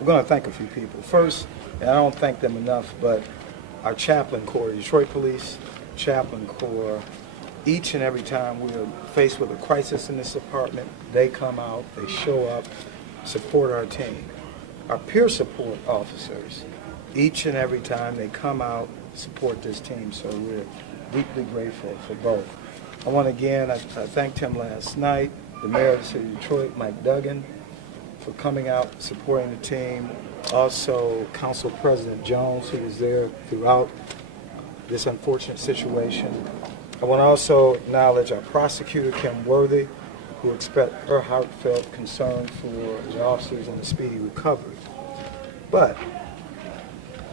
we're going to thank a few people. First, and I don't thank them enough, but our chaplain corps, Detroit Police Chaplain Corps, each and every time we are faced with a crisis in this department, they come out, they show up, support our team. Our peer support officers, each and every time they come out, support this team, so we're deeply grateful for both. I want to again, I thanked him last night, the mayor of the city of Detroit, Mike Duggan, for coming out, supporting the team. Also, Council President Jones, who was there throughout this unfortunate situation. I want to also acknowledge our prosecutor, Kim Worthy, who expressed her heartfelt concern for the officers and the speedy recovery. But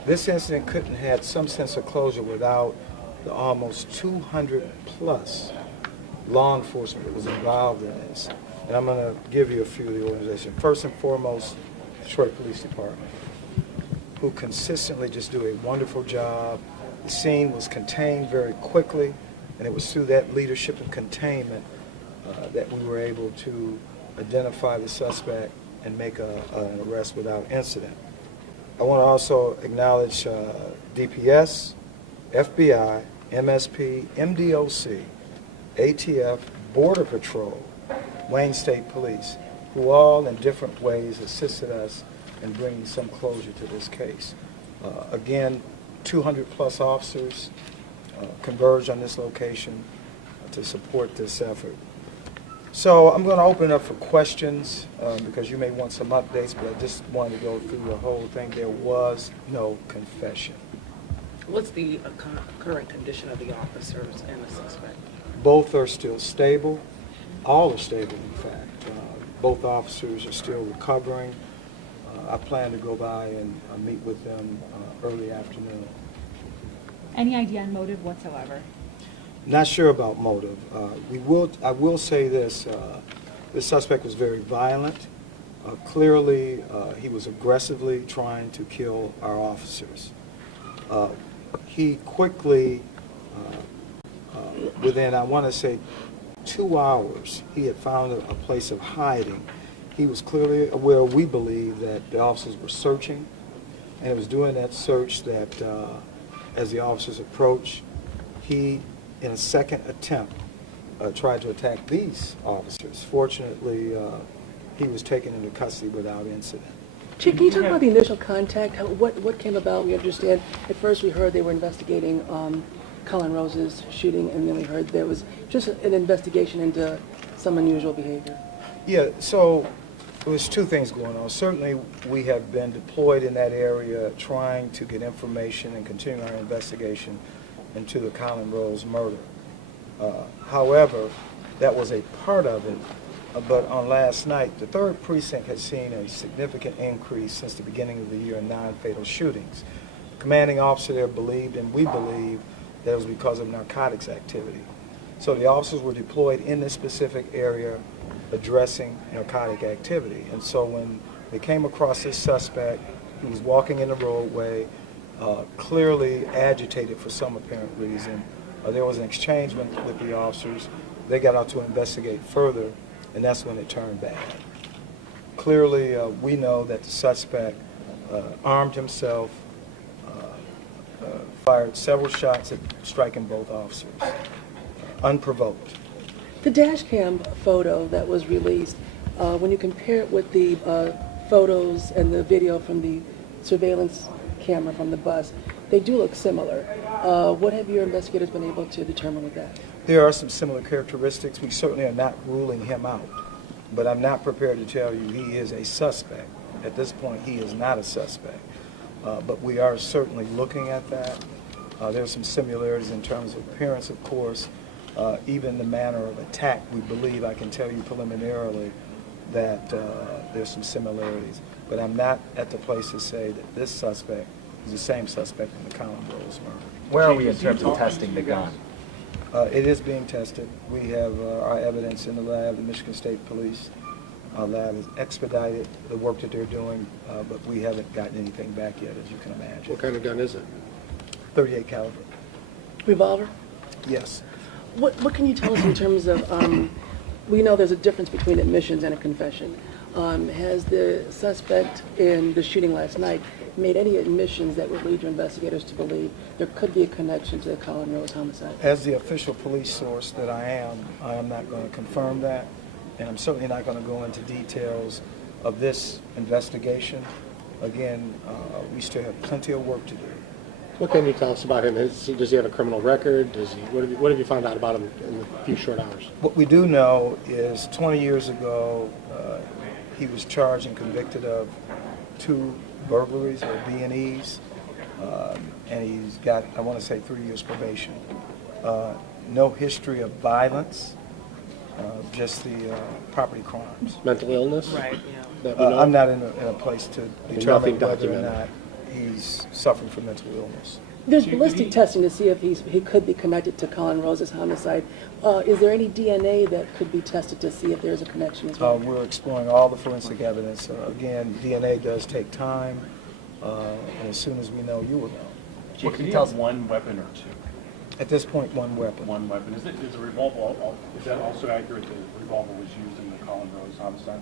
this incident couldn't have had some sense of closure without the almost 200 plus law enforcement that was involved in this. And I'm going to give you a few of the organizations. First and foremost, Detroit Police Department, who consistently just do a wonderful job. The scene was contained very quickly, and it was through that leadership and containment that we were able to identify the suspect and make an arrest without incident. I want to also acknowledge DPS, FBI, MSP, MDOC, ATF, Border Patrol, Wayne State Police, who all in different ways assisted us in bringing some closure to this case. Again, 200 plus officers converged on this location to support this effort. So I'm going to open it up for questions because you may want some updates, but I just wanted to go through the whole thing. There was no confession. What's the current condition of the officers and the suspect? Both are still stable. All are stable, in fact. Both officers are still recovering. I plan to go by and meet with them early afternoon. Any idea on motive whatsoever? Not sure about motive. I will say this. This suspect was very violent. Clearly, he was aggressively trying to kill our officers. He quickly, within, I want to say, 2 hours, he had found a place of hiding. He was clearly aware, we believe, that the officers were searching, and it was during that search that, as the officers approached, he, in a second attempt, tried to attack these officers. Fortunately, he was taken into custody without incident. Chief, can you talk about the initial contact? What came about? We understand at first we heard they were investigating Colin Rose's shooting, and then we heard there was just an investigation into some unusual behavior. Yeah, so there was two things going on. Certainly, we have been deployed in that area trying to get information and continue our investigation into the Colin Rose murder. However, that was a part of it. But on last night, the 3rd Precinct has seen a significant increase since the beginning of the year in non-fatal shootings. The commanding officer there believed, and we believe, that it was because of narcotics activity. So the officers were deployed in this specific area addressing narcotic activity. And so when they came across this suspect, he was walking in the roadway, clearly agitated for some apparent reason. There was an exchange with the officers. They got out to investigate further, and that's when it turned bad. Clearly, we know that the suspect armed himself, fired several shots at striking both officers, unprovoked. The dash cam photo that was released, when you compare it with the photos and the video from the surveillance camera from the bus, they do look similar. What have your investigators been able to determine with that? There are some similar characteristics. We certainly are not ruling him out, but I'm not prepared to tell you he is a suspect. At this point, he is not a suspect, but we are certainly looking at that. There's some similarities in terms of appearance, of course, even the manner of attack. We believe, I can tell you preliminarily, that there's some similarities, but I'm not at the place to say that this suspect is the same suspect in the Colin Rose murder. Where are we in terms of testing the gun? It is being tested. We have our evidence in the lab, the Michigan State Police. Our lab has expedited the work that they're doing, but we haven't gotten anything back yet, as you can imagine. What kind of gun is it? .38 caliber. Revolver? Yes. What can you tell us in terms of, we know there's a difference between admissions and a confession. Has the suspect in the shooting last night made any admissions that would lead your investigators to believe there could be a connection to the Colin Rose homicide? As the official police source that I am not going to confirm that, and I'm certainly not going to go into details of this investigation. Again, we still have plenty of work to do. What can you tell us about him? Does he have a criminal record? What have you found out about him in a few short hours? What we do know is 20 years ago, he was charged and convicted of 2 burglaries or B&Es, and he's got, I want to say, 3 years probation. No history of violence, just the property crimes. Mental illness? Right, yeah. That we know I'm of? not in a place to determine nothing whether or documented. not he's suffering from mental illness. There's ballistic testing to see if he could be connected to Colin Rose's homicide. Is there any DNA that could be tested to see if there's a connection as well? We're exploring all the forensic evidence. Again, DNA does take time, and as soon as we know, you will know. Chief, Well, can can you you tell have us, one weapon or two? At this point, one weapon. One weapon. Is a revolver, is that also accurate that the revolver was used in the Colin Rose homicide?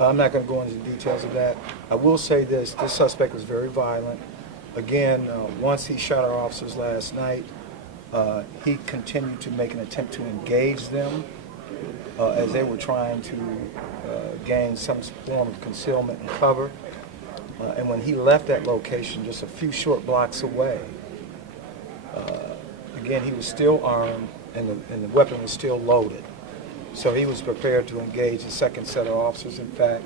I'm not going to go into the details of that. I will say this suspect was very violent. Again, once he shot our officers last night, he continued to make an attempt to engage them as they were trying to gain some form of concealment and cover. And when he left that location just a few short blocks away, again, he was still armed and the weapon was still loaded. So he was prepared to engage the second set of officers. In fact,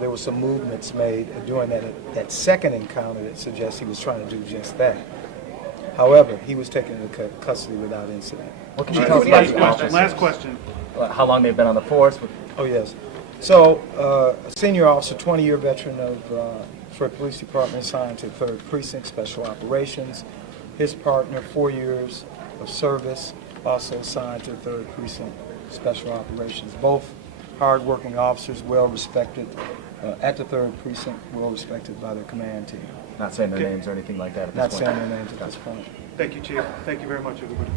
there were some movements made during that second encounter that suggests he was trying to do just that. However, he was taken into custody without incident. what can you tell us about the officers? Last question. How long they've been on the force? Oh, yes. So, a senior officer, 20-year veteran of Detroit Police Department, assigned to 3rd Precinct Special Operations. His partner, 4 years of service, also assigned to 3rd Precinct Special Operations. Both hard-working officers, well-respected at the 3rd Precinct, well-respected by their command team. Not saying their names or anything like that at this Not point. saying their names at this point. Thank you, Chief. Thank you very much, everybody.